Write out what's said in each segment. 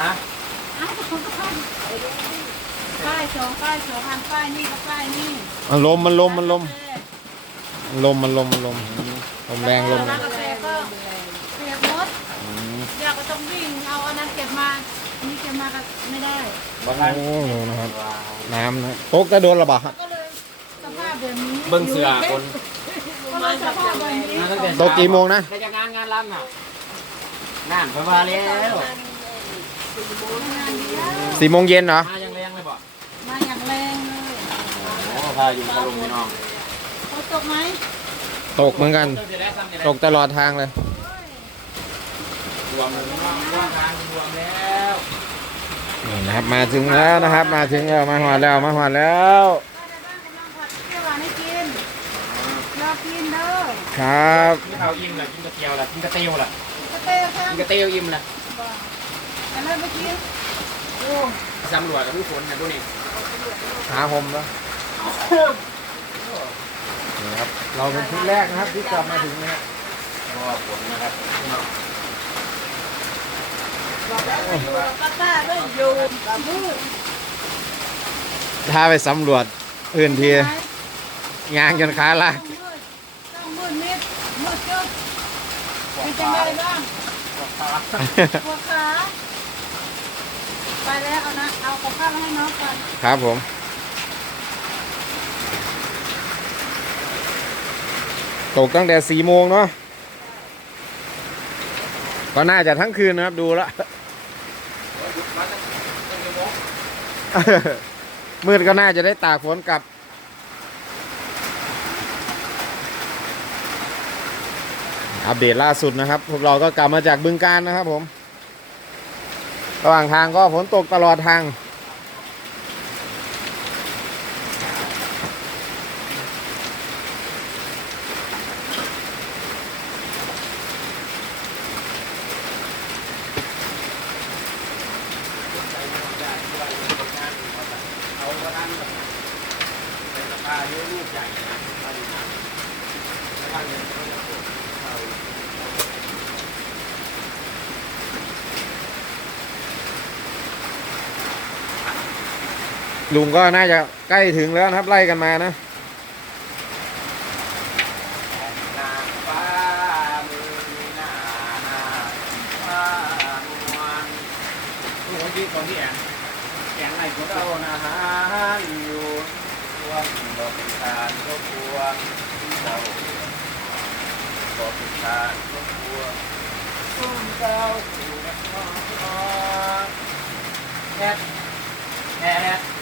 นะป้ายสองป้ายสองพันป้ายนี่ก็ป้ายนี่มันลมมันลมมันลม ลมมันลมมันลมลมแรงลมแรงเก็บรถเดี๋ยวก็ต้องวิ่งเอาอันนั้นเก็บมา นี่เก็บมาก็ไม่ได้โอ้นะครับน้ำนะโต๊ะก็โดนระบาดฮะเบิ้งเสือคนโต๊ะกี่โมงนะไปจากงานงานรำอ่ะงานพมาแล้วสี่โมงเย็นเหรอ มาอย่างแรงเลยบ่มาอย่างแรงเลย โอ้พายุลมนองตกไหมตกเหมือนกัน ตกตลอดทางเลยนี่นะครับมาถึงแล้วนะครับ มาถึงแล้ว มาหัวแล้ว มาหัวแล้วครับเอาอิมละกินกระเตียวละกินกระเตีละกระเตียวค่กระเตียิมละอจำรวจกับผู้คนเนี่ยตัวนี้หาหมนะนี่ครับ เราเป็นทุดแรกนะครับที่กลับมาถึงนะครับก็ผมนะครับถ้าไปสำรวจอื่นทีงานจนคขาละมืดมืดมืดเป็นยังไงบ้างัวขาเอานะเาขมาให้น้องก่อน ครับผม ตกตั้งแต่สี่โมงเนาะก็น่าจะทั้งคืนนะครับดูและมืดก็น่าจะได้ตากฝนกับอัปเดตล่าสุดนะครับ พวกเราก็กลับมาจากบึงการนะครับผมระหว่างทางก็ฝนตกตลอดทางเขาก็ทำแบบเนสภาเยอะรูปใหญ่นะมาดูลุงก็น่าจะใกล้ถึงแล้วนะครับ ไล่กันมานะแฮ่แฮ่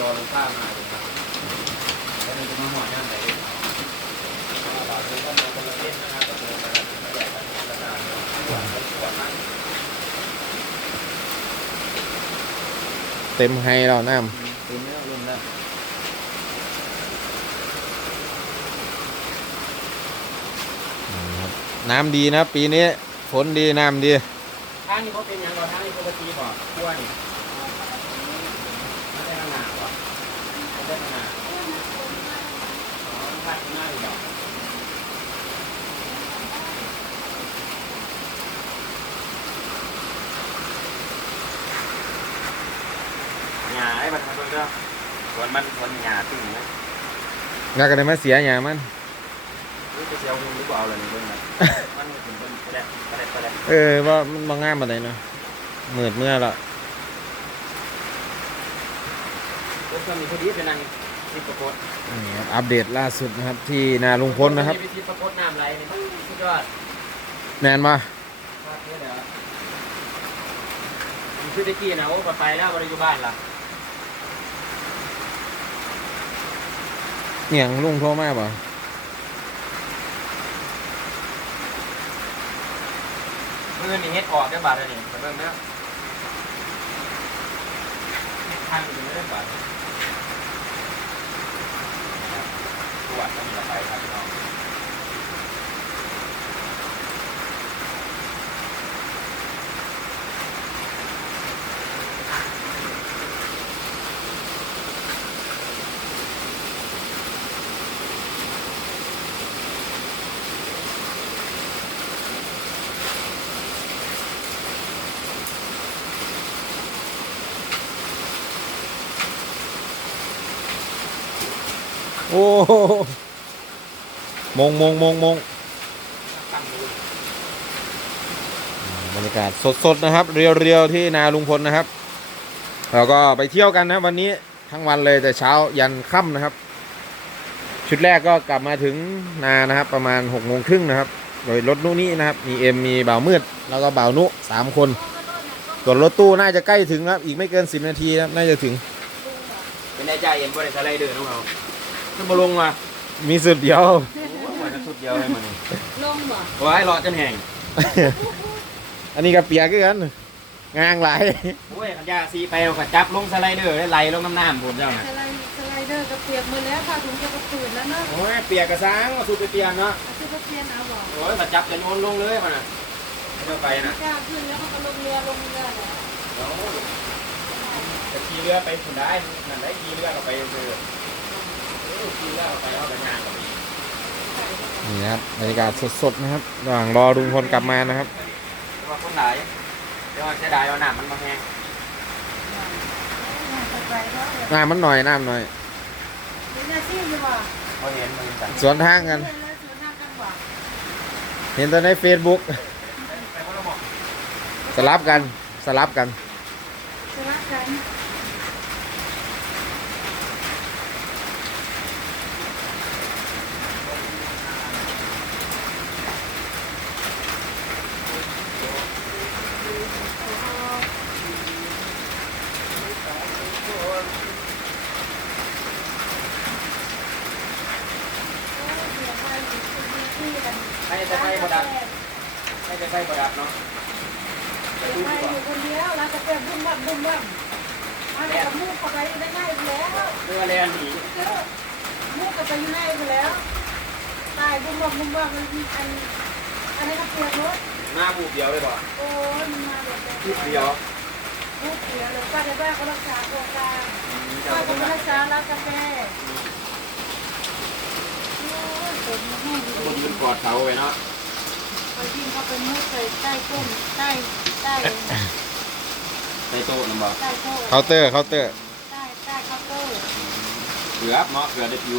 รอลูกค้ามาแล้วมันจะมาหัย่านไหนเต็มไฮแล้ว น้ำน้ำดีนะปีนี้ ฝนดี น้ำดีทางนี้เขาเป็นยังไงทางนี้เปกติบ่กล้วยวนมันวนหยาตึงไหมหยาก็ได้ไม่เสียหยามันเสียงหรือเปล่าอะไรนี่เพื่อนเออว่ามันบางงานมาไหนเนาะเหมือนเมื่อละอัปเดตล่าสุดนะครับ ที่นาลุงพลนะครับแนนมาเดี๋ยวคือตะกี้นะว่าไปแล้วบริยุบ้านละเหนียงลุงโทรมาบ่เมื่อนี้เงี้ยออได้บาทเลยนี่เริ่มแล้วทางอื่นไม่ได้บาทตรวอะไรโอ้โหมงมงมงมงบรรยากาศสดสดนะครับ เรียวเรียวที่นาลุงพลนะครับเราก็ไปเที่ยวกันนะวันนี้ทั้งวันเลยแต่เช้ายันค่ำนะครับ ชุดแรกก็กลับมาถึงนานะครับ ประมาณหกโมงครึ่งนะครับ โดยรถนุนี้นะครับ มีเอ็มมีเบาวมืด แล้วก็เบาวนุสามคนส่วนรถตู้น่าจะใกล้ถึงครับอีกไม่เกินสิบนาที น่าจะถึง เป็นใจเย็นบริษัทไรเดือนของเราขึ้มาลงมา มีสุดเดียวโอ้ยสุดเดียวให้มันลงบ่ไว้รอจนแห้ง อันนี้ก็เปียกกันงางไหลโอ้ยกันยาซีไปเอาระจับลงสไลเดอร์ไหลลงน้ำหน้ำผมเจ้าเนี่ยสไลเดอร์ก็เปียกมือแล้วค่ะถึงจะกระตุ้นแล้วเนาะ โอ้ยเปียกกระซังสุดไปเปียกเนาะสุดไปเปียกนะบ่โอ้ยกระจับจะโยนลงเลยมันนะเด้นไปนะขึ้นแล้วมันก็ลงเรือลงเรือเแล้วจะขี่เรือไปถึงได้ นั่นได้ขี่เรือก็ไปเรือนี่ครับบรรยากาศสด ๆ นะครับหลังรอดุงพลกลับมานะครับจะมาคนไหนเดี๋ยวจะได้เอาหนามันมาแห้งหนามันหน่อยหนามหน่อย สวนทางกัน เห็นตอนในเฟซบุ๊กสลับกัน สลับกันไม่จะไฟประดับไม่จะไฟประดับเนาะอยู่คนเดียว แล้วจะเปิดบุ้มบับบุ้มบับอะไรกับมูกไปได้ง่ายแล้วเรืองอะไรอันนี้มูกจะอยู่ได้ไปแล้วตายบุ้มบับบุ้มบับอันอัน อันนี้ก็เปียกรถหน้าบูเดียวเลยบ่โอ้หน้าเดียวบูเดียวบูเดียวเลยป้าจะแวะเขาลักษาโครงการป้าจะมารักษาร้ากาแฟมันกอดเขาไปเนาะไปยิงเข้าไปมุดใส่ใต้ต้นใต้ ใต้ ใต้โต๊ะนะบอสเคาน์เตอร์เคาน์เตอร์ใต้ ใต้เคาเตอร์เหลือเนาะเหลือได้ผิว